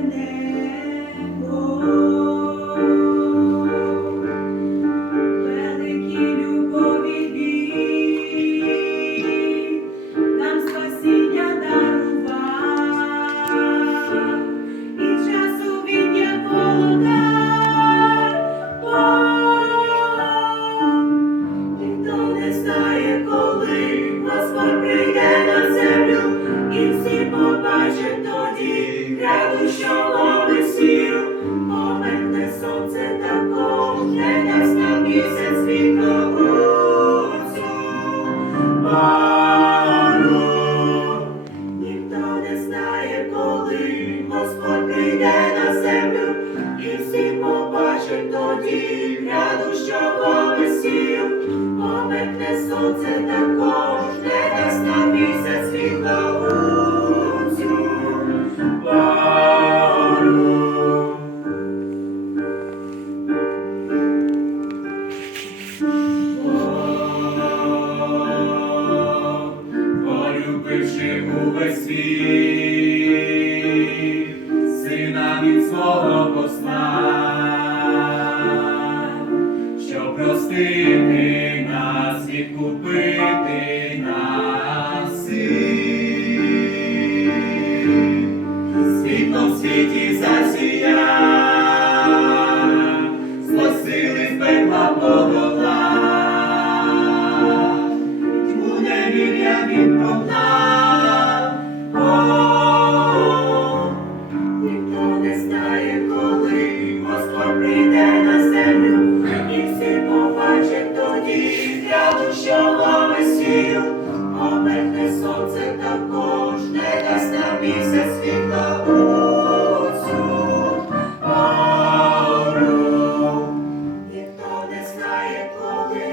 name. Не знає, коли Господь прийде на землю, і всі побачать тоді грядущого Месію. Поверне сонце також, не дасть нам місяць світла у цю пору. полюбивши від свого послав, що простити нас, відкупити прийде на землю, і всі побачать тоді грядущого Месію. Поверне сонце також, не дасть нам місяць світла у цю пору. Ніхто не знає, коли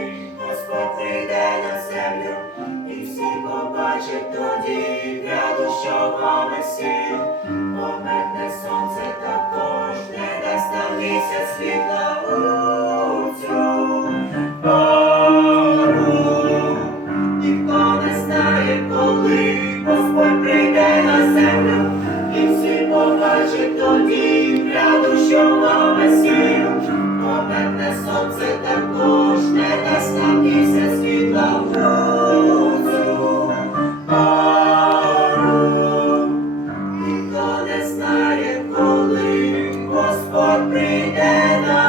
Господь прийде на землю, і всі побачать тоді грядущого Месію. Поверне сонце Господь прийде на землю, і всі побачать тоді пряду, що мами сію, Померне сонце також не дасть нам місяць світла розу, пару. Ніхто не знає, коли Господь прийде на.